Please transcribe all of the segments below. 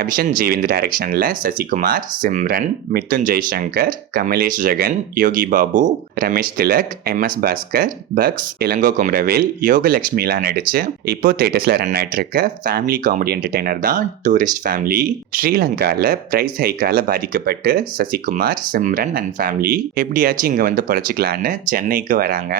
அபிஷன் G இந்த டைரக்ஷன்ல Sasikumar, Simran, Mithun Jaishankar, Kamlesh Jagan, Yogi Babu, Ramesh Tilak, MS. Bhaskar, Bucks, Elango Kumaravel, யோகலட்சுமிலாம் நடிச்சு இப்போ தியேட்டர்ஸ்ல ரன் ஆயிட்டு இருக்க ஃபேமிலி காமெடி என்டர்டெய்னர் தான் டூரிஸ்ட் ஃபேமிலி. ஸ்ரீலங்கால பிரைஸ் ஹைக்கால பாதிக்கப்பட்டு சசிகுமார், சிம்ரன் அண்ட் ஃபேமிலி எப்படியாச்சும் இங்க வந்து பொழைச்சிக்கலான்னு சென்னைக்கு வராங்க.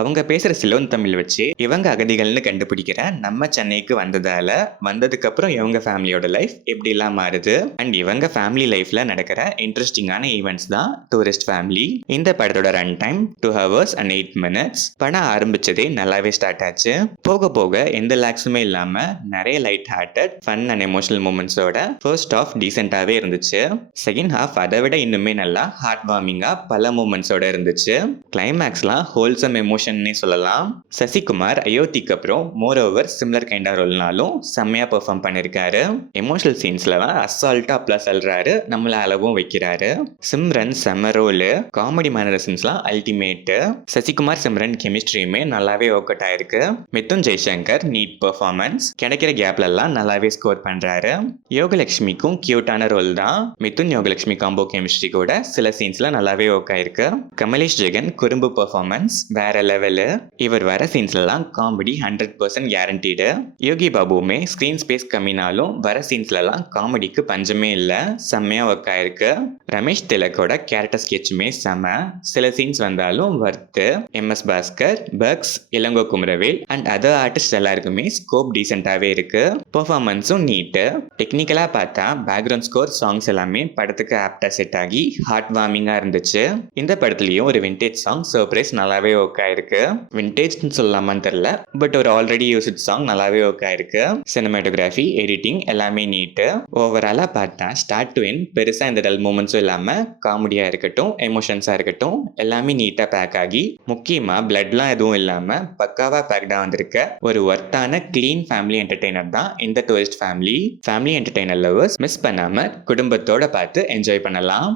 அவங்க பேசுற சிலோன் தமிழ் வச்சு இவங்க அகதிகள்னு கண்டுபிடிக்கிற நம்ம சென்னைக்கு வந்ததுக்கு அப்புறம் இவங்க ஃபேமிலியோட லைஃப் எப்படிலாம் மாறுது அண்ட் இவங்க ஃபேமிலி லைஃப்ல நடக்கிற இன்ட்ரெஸ்டிங்கான ஈவெண்ட்ஸ் தான் டூரிஸ்ட் ஃபேமிலி. இந்த படத்தோட run time 2 hours and 8 minutes. படம் ஆரம்பிச்சதே நல்லாவே ஸ்டார்ட் ஆச்சு. போக போக எந்த லாக்ஸுமே இல்லாம நிறைய light hearted fun and emotional மூமெண்ட்ஸோட ஃபர்ஸ்ட் ஹாஃப் டீசென்டாவே இருந்துச்சு. செகண்ட் ஹாஃப் அதை விட இன்னுமே நல்லா ஹார்ட் வார்மிங்கா பல மூமெண்ட்ஸோட இருந்துச்சு. கிளைமேக்ஸ்லாம் ஹோல்சம் எமோஷன்னே சொல்லலாம். சசிகுமார் அயோத்திக்கு அப்புறம் more over similar kind of ரோல்னாலும் செம்மையா பெர்ஃபார்ம் பண்ணிருக்காரு. எமோஷனல் சீன்ஸ்லாம் அசால்ட்டா ப்ளஸ் அல்றாரு, நம்மள அளவும் வைக்கிறாரு. சிம்ரன் செம்ம ரோல், காமெடி மேனரிசம்ஸ்லாம் அல்டிமேட். சசிகுமார் சிம்ரன் கெமிஸ்ட்ரியுமே நல்லாவே ஒர்க் அவுட் ஆயிருக்கு. மிதுன் ஜெய்சங்கர் நீட் பெர்ஃபார்மன்ஸ், கிடைக்கிற கேப்ல எல்லாம் நல்லாவே ஸ்கோர் பண்றாரு. யோகலட்சுமிக்கும் கியூட்டான ரோல் தான். மிதுன் யோகலட்சுமி காம்போ கெமிஸ்ட்ரி கூட சில சீன்ஸ்ல நல்லாவே ஒர்க் ஆயிருக்கு. கமலேஷ் ஜெகன் குறும்பு பெர்ஃபார்மன்ஸ் வேற லெவலு. இவர் வர சீன்ஸ்லாம் காமெடி 100% கேரண்டீடு. யோகி பாபுவுமே ஸ்கிரீன் ஸ்பேஸ் கம்மினாலும் வர சீன்ஸ்லாம் காமெடிக்கு பஞ்சமே இல்லை, செம்மையா ஒர்க் ஆயிருக்கு. ரமேஷ் திலக்கோட கேரக்டர் ஸ்கெட்சுமே செம, சில சீன்ஸ் வந்தாலும் வர்த்து. M S. Bhaskar, Bucks, Elango Kumaravel and other artist எல்லாருக்குமே ஸ்கோப் டீசென்டாவே இருக்கு. பெர்ஃபார்மன்ஸும் நீட்டு. டெக்னிக்கலா பார்த்தா பேக்ரவுண்ட் ஸ்கோர் சாங்ஸ் எல்லாமே படத்துக்கு ஆப்டா செட் ஆகி ஹார்ட் வார்மிங்கா இருந்துச்சு. இந்த படத்துலயும் ஒரு விண்டேஜ் சாங் சர்ப்ரைஸ் நல்லாவே ஒர்க் ஆயிருக்கு. விண்டேஜ்னு சொல்லலாமான்னு தெரியல, பட் ஒரு ஆல்ரெடி யூஸ்ட் சாங் நல்லாவே ஒர்க் ஆயிருக்கு. சினிமாட்டோகிராஃபி, எடிட்டிங் எல்லாமே நீட்டு. ஓவராலா பார்த்தா ஸ்டார்ட் டு எண்ட் பெருசா இந்த டல் மூமெண்ட்ஸும் இல்லாம காமெடியா இருக்கட்டும், எமோஷன்ஸா இருக்கட்டும் எல்லாமே நீட்டா பேக் ஆகி முக்கியமா பிளட்லாம் எதுவும் இல்லாம பக்காவா பேக்டா வந்திருக்க ஒரு ஒர்த்தான கிளீன் ஃபேமிலி என்டர்டெய்னர் தான் இந்த tourist family. Family entertainer lovers miss பண்ணாம குடும்பத்தோட பார்த்து என்ஜாய் பண்ணலாம்.